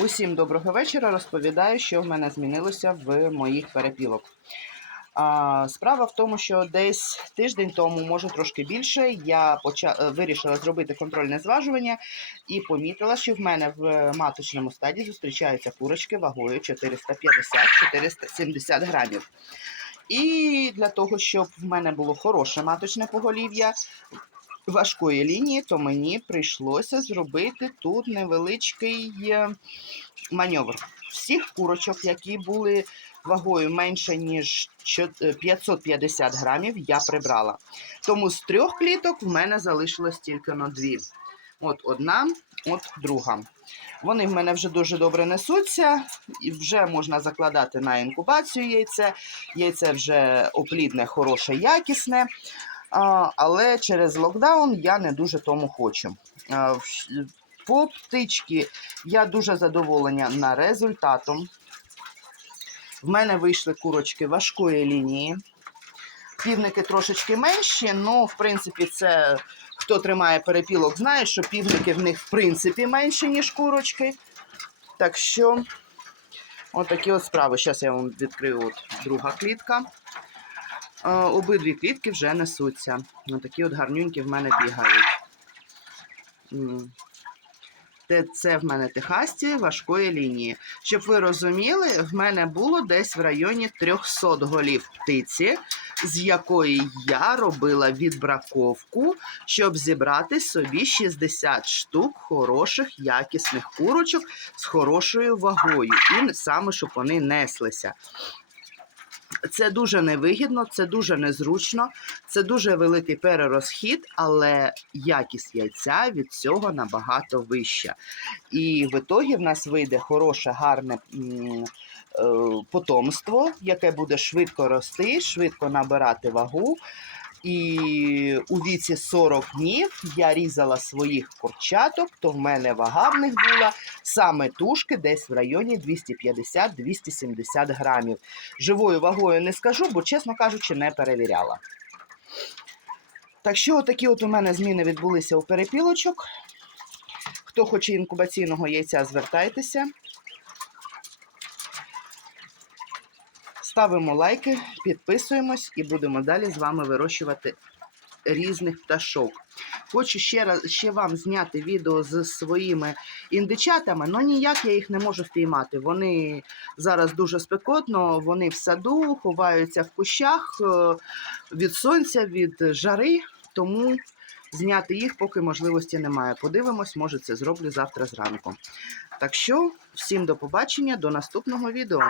Усім доброго вечора. Розповідаю, що в мене змінилося в моїх перепілок. Справа в тому, що десь тиждень тому, може трошки більше, я е, вирішила зробити контрольне зважування і помітила, що в мене в маточному стаді зустрічаються курочки вагою 450-470 грамів. І для того, щоб в мене було хороше маточне поголів'я, важкої лінії, то мені прийшлося зробити тут невеличкий е, маневр. Всіх курочок, які були вагою менше, ніж е, 550 грамів, я прибрала. Тому з трьох кліток в мене залишилось тільки на дві. От одна, от друга. Вони в мене вже дуже добре несуться, і вже можна закладати на інкубацію яйце. Яйце вже оплідне, хороше, якісне. Але через локдаун я не дуже тому хочу. По птички я дуже задоволена на результатом. В мене вийшли курочки важкої лінії. Півники трошечки менші, ну, в принципі, це хто тримає перепілок, знає, що півники в них в принципі менші, ніж курочки. Так що, отакі от справи. Зараз я вам відкрию от друга клітка. Обидві клітки вже несуться. Ось такі от гарнюнькі в мене бігають. Це в мене техасці важкої лінії. Щоб ви розуміли, в мене було десь в районі 300 голів птиці, з якої я робила відбраковку, щоб зібрати собі 60 штук хороших, якісних курочок з хорошою вагою, і саме щоб вони неслися. Це дуже невигідно, це дуже незручно, це дуже великий перерозхід, але якість яйця від цього набагато вища. І в ітогі в нас вийде хороше, гарне е, потомство, яке буде швидко рости, швидко набирати вагу. І у віці 40 днів я різала своїх курчаток, то в мене вага в них була саме тушки десь в районі 250-270 грамів. Живою вагою не скажу, бо, чесно кажучи, не перевіряла. Так що, такі от у мене зміни відбулися у перепілочок. Хто хоче інкубаційного яйця, звертайтеся. Ставимо лайки, підписуємось і будемо далі з вами вирощувати різних пташок. Хочу ще раз ще вам зняти відео з своїми індичатами, але ніяк я їх не можу впіймати. Вони зараз дуже спекотно, вони в саду, ховаються в кущах е, від сонця, від жари, тому зняти їх поки можливості немає. Подивимось, може це зроблю завтра зранку. Так що, всім до побачення, до наступного відео.